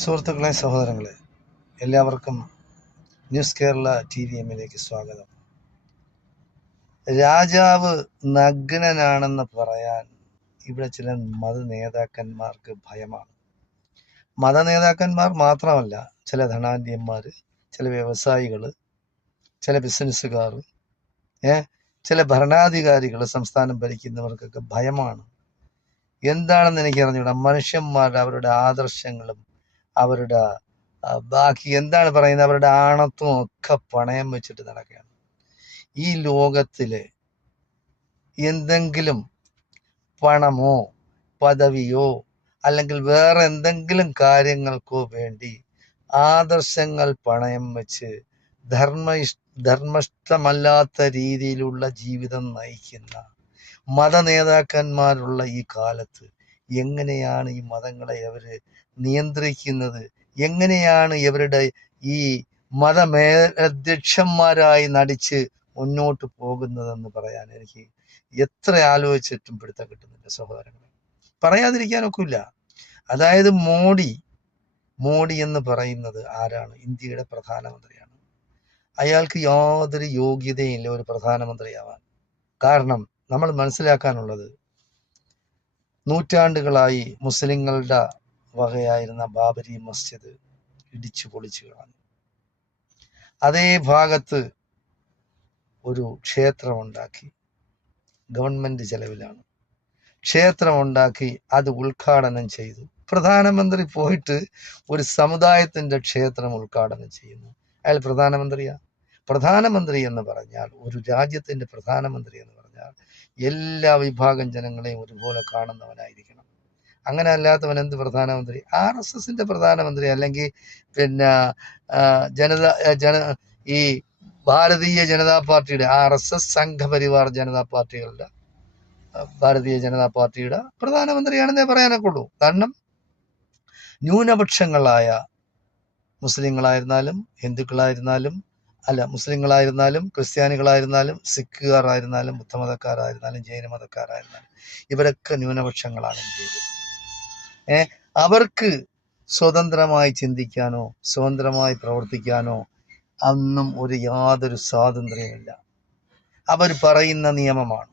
സുഹൃത്തുക്കളെ, സഹോദരങ്ങളെ, എല്ലാവർക്കും ന്യൂസ് കേരള TVM-ലേക്ക് സ്വാഗതം. രാജാവ് നഗ്നനാണെന്ന് പറയാൻ ഇവിടെ ചില മത നേതാക്കന്മാർക്ക് ഭയമാണ്. മത നേതാക്കന്മാർ മാത്രമല്ല, ചില ധനാഢ്യന്മാർ, ചില വ്യവസായികൾ, ചില ബിസിനസ്സുകാർ, ചില ഭരണാധികാരികൾ, സംസ്ഥാനം ഭരിക്കുന്നവർക്കൊക്കെ ഭയമാണ്. എന്താണെന്ന് എനിക്കറിഞ്ഞൂടാ. മനുഷ്യന്മാരുടെ അവരുടെ ആദർശങ്ങളും അവരുടെ ബാക്കി എന്താണ് പറയുന്നത്, അവരുടെ ആണത്വം ഒക്കെ പണയം വെച്ചിട്ട് നടക്കുകയാണ്. ഈ ലോകത്തില് എന്തെങ്കിലും പണമോ പദവിയോ അല്ലെങ്കിൽ വേറെ എന്തെങ്കിലും കാര്യങ്ങൾക്കോ വേണ്ടി ആദർശങ്ങൾ പണയം വെച്ച് ധർമ്മഷ്ടമല്ലാത്ത രീതിയിലുള്ള ജീവിതം നയിക്കുന്ന മത നേതാക്കന്മാരുള്ള ഈ കാലത്ത് എങ്ങനെയാണ് ഈ മതങ്ങളെ അവര് നിയന്ത്രിക്കുന്നത്, എങ്ങനെയാണ് ഇവരുടെ ഈ മതമേലധ്യക്ഷന്മാരായി നടിച്ച് മുന്നോട്ട് പോകുന്നതെന്ന് പറയാൻ എനിക്ക് എത്ര ആലോചിച്ചിട്ടും പിടുത്തം കിട്ടുന്നില്ല സഹോദരങ്ങളെ. പറയാതിരിക്കാനൊക്കില്ല. അതായത് മോഡി എന്ന് പറയുന്നത് ആരാണ്? ഇന്ത്യയുടെ പ്രധാനമന്ത്രിയാണ്. അയാൾക്ക് യാതൊരു യോഗ്യതയില്ല ഒരു പ്രധാനമന്ത്രിയാവാൻ. കാരണം നമ്മൾ മനസ്സിലാക്കാനുള്ളത്, നൂറ്റാണ്ടുകളായി മുസ്ലിങ്ങളുടെ വകയായിരുന്ന ബാബരി മസ്ജിദ് ഇടിച്ചു പൊളിച്ചു കളഞ്ഞു. അതേ ഭാഗത്ത് ഒരു ക്ഷേത്രമുണ്ടാക്കി, ഗവൺമെന്റ് ചെലവിലാണ് ക്ഷേത്രമുണ്ടാക്കി, അത് ഉദ്ഘാടനം ചെയ്തു. പ്രധാനമന്ത്രി പോയിട്ട് ഒരു സമുദായത്തിന്റെ ക്ഷേത്രം ഉദ്ഘാടനം ചെയ്യുന്നു. അയാൾ പ്രധാനമന്ത്രിയാ? പ്രധാനമന്ത്രി എന്ന് പറഞ്ഞാൽ, ഒരു രാജ്യത്തിന്റെ പ്രധാനമന്ത്രി എന്ന് പറഞ്ഞാൽ എല്ലാ വിഭാഗം ജനങ്ങളെയും ഒരുപോലെ കാണുന്നവനായിരിക്കണം. അങ്ങനെ അല്ലാത്തവൻ എന്ത് പ്രധാനമന്ത്രി? RSSന്റെ പ്രധാനമന്ത്രി, അല്ലെങ്കിൽ ഈ ഭാരതീയ ജനതാ പാർട്ടിയുടെ RSS സംഘപരിവാർ ജനതാ പാർട്ടികളുടെ ഭാരതീയ ജനതാ പാർട്ടിയുടെ പ്രധാനമന്ത്രിയാണെന്നേ പറയാനൊക്കെ ഉള്ളൂ. കാരണം ന്യൂനപക്ഷങ്ങളായ മുസ്ലിങ്ങളായിരുന്നാലും ഹിന്ദുക്കളായിരുന്നാലും മുസ്ലിങ്ങളായിരുന്നാലും ക്രിസ്ത്യാനികളായിരുന്നാലും സിഖുകാരായിരുന്നാലും ബുദ്ധമതക്കാരായിരുന്നാലും ജൈന മതക്കാരായിരുന്നാലും ഇവരൊക്കെ ന്യൂനപക്ഷങ്ങളാണ് ഇന്ത്യയിൽ. അവർക്ക് സ്വതന്ത്രമായി ചിന്തിക്കാനോ സ്വതന്ത്രമായി പ്രവർത്തിക്കാനോ അന്നും യാതൊരു സ്വാതന്ത്ര്യമില്ല. അവർ പറയുന്ന നിയമമാണ്,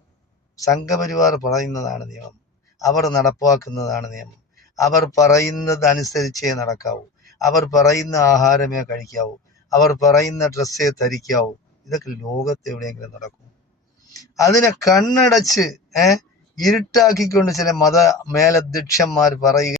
സംഘപരിവാർ പറയുന്നതാണ് നിയമം, അവർ നടപ്പാക്കുന്നതാണ് നിയമം. അവർ പറയുന്നത് അനുസരിച്ചേ നടക്കാവൂ, അവർ പറയുന്ന ആഹാരമേ കഴിക്കാവൂ, അവർ പറയുന്ന ഡ്രസ്സേ ധരിക്കാവൂ. ഇതൊക്കെ ലോകത്ത് എവിടെയെങ്കിലും നടക്കും? അതിനെ കണ്ണടച്ച് ഇരുട്ടാക്കിക്കൊണ്ട് ചില മത മേലധ്യക്ഷന്മാർ പറയുക